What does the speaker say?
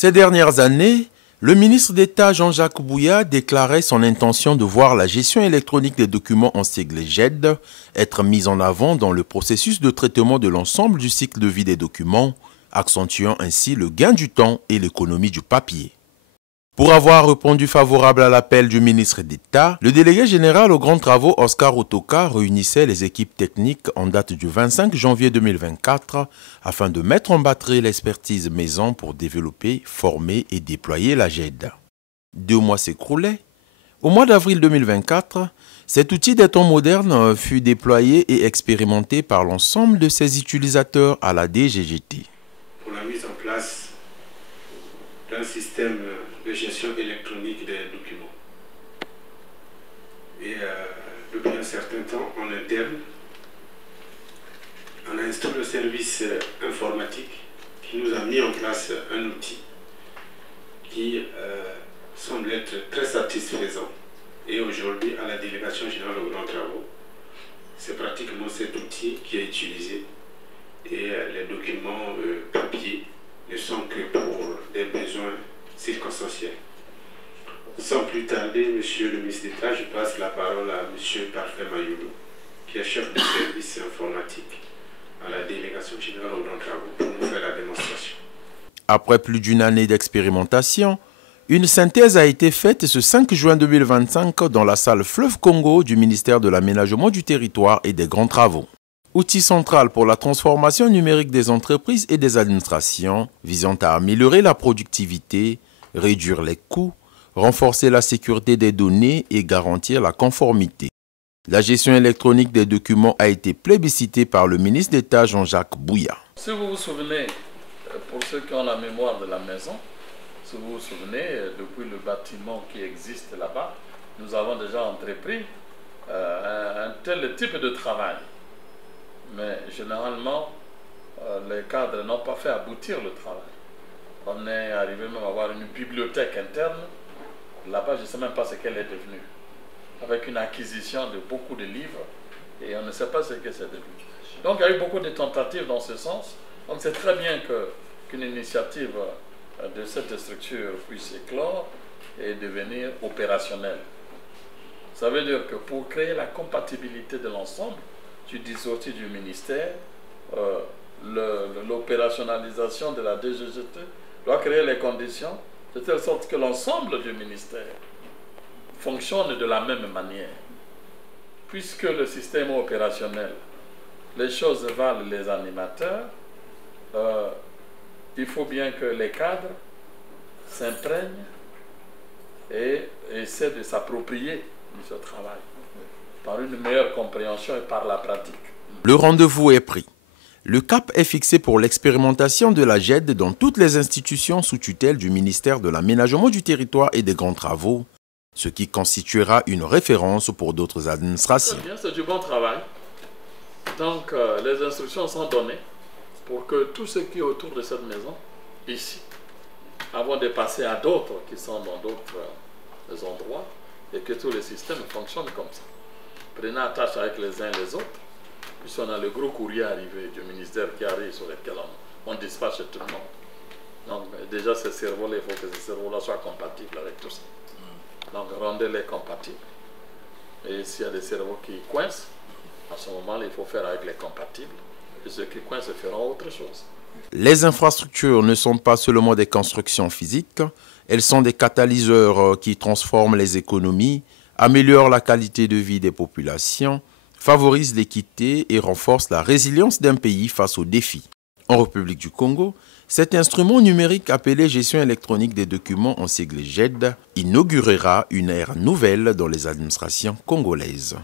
Ces dernières années, le ministre d'État Jean-Jacques Bouya déclarait son intention de voir la gestion électronique des documents en sigle GED être mise en avant dans le processus de traitement de l'ensemble du cycle de vie des documents, accentuant ainsi le gain du temps et l'économie du papier. Pour avoir répondu favorable à l'appel du ministre d'État, le délégué général aux grands travaux Oscar Otoka réunissait les équipes techniques en date du 25 janvier 2024 afin de mettre en batterie l'expertise maison pour développer, former et déployer la GED. 2 mois s'écoulaient. Au mois d'avril 2024, cet outil des temps modernes fut déployé et expérimenté par l'ensemble de ses utilisateurs à la DGGT. Pour la mise en place d'un système de gestion électronique des documents. Et depuis un certain temps, en interne, on a installé le service informatique qui nous a mis en place un outil qui semble être très satisfaisant. Et aujourd'hui, à la délégation générale aux grands travaux, c'est pratiquement cet outil qui est utilisé. Et les documents papier ne sont que pour des besoins circonstanciels. Sans plus tarder, Monsieur le ministre d'État, je passe la parole à Monsieur Parfait Mayoulou, qui est chef de service informatique à la délégation générale aux grands travaux, pour nous faire la démonstration. Après plus d'une année d'expérimentation, une synthèse a été faite ce 5 juin 2025 dans la salle Fleuve Congo du ministère de l'Aménagement du Territoire et des Grands Travaux. Outil central pour la transformation numérique des entreprises et des administrations, visant à améliorer la productivité, réduire les coûts, renforcer la sécurité des données et garantir la conformité. La gestion électronique des documents a été plébiscitée par le ministre d'État Jean-Jacques Bouya. Si vous vous souvenez, pour ceux qui ont la mémoire de la maison, si vous vous souvenez, depuis le bâtiment qui existe là-bas, nous avons déjà entrepris un tel type de travail. Mais généralement, les cadres n'ont pas fait aboutir le travail. On est arrivé même à avoir une bibliothèque interne. Là-bas, je ne sais même pas ce qu'elle est devenue. Avec une acquisition de beaucoup de livres, et on ne sait pas ce que c'est devenu. Donc il y a eu beaucoup de tentatives dans ce sens. Donc c'est très bien qu'une initiative de cette structure puisse éclore et devenir opérationnelle. Ça veut dire que pour créer la compatibilité de l'ensemble, du dispositif du ministère, l'opérationnalisation de la DGGT doit créer les conditions de telle sorte que l'ensemble du ministère fonctionne de la même manière. Puisque le système opérationnel, les choses valent les animateurs, il faut bien que les cadres s'imprègnent et essaient de s'approprier de ce travail par une meilleure compréhension et par la pratique. Le rendez-vous est pris. Le cap est fixé pour l'expérimentation de la GED dans toutes les institutions sous tutelle du ministère de l'Aménagement du Territoire et des Grands Travaux, ce qui constituera une référence pour d'autres administrations. C'est du bon travail. Donc les instructions sont données pour que tout ce qui est autour de cette maison, ici, avant de passer à d'autres qui sont dans d'autres endroits, et que tous les systèmes fonctionnent comme ça. Prenez attache avec les uns et les autres, puisqu'on a le gros courrier arrivé du ministère qui arrive sur lequel on dispatche tout le monde. Donc déjà ces cerveaux-là, il faut que ces cerveaux-là soient compatibles avec tout ça. Donc rendez-les compatibles. Et s'il y a des cerveaux qui coincent, à ce moment-là, il faut faire avec les compatibles. Et ceux qui coincent feront autre chose. Les infrastructures ne sont pas seulement des constructions physiques, elles sont des catalyseurs qui transforment les économies, améliorent la qualité de vie des populations, favorisent l'équité et renforcent la résilience d'un pays face aux défis. En République du Congo, cet instrument numérique appelé gestion électronique des documents en sigle GED inaugurera une ère nouvelle dans les administrations congolaises.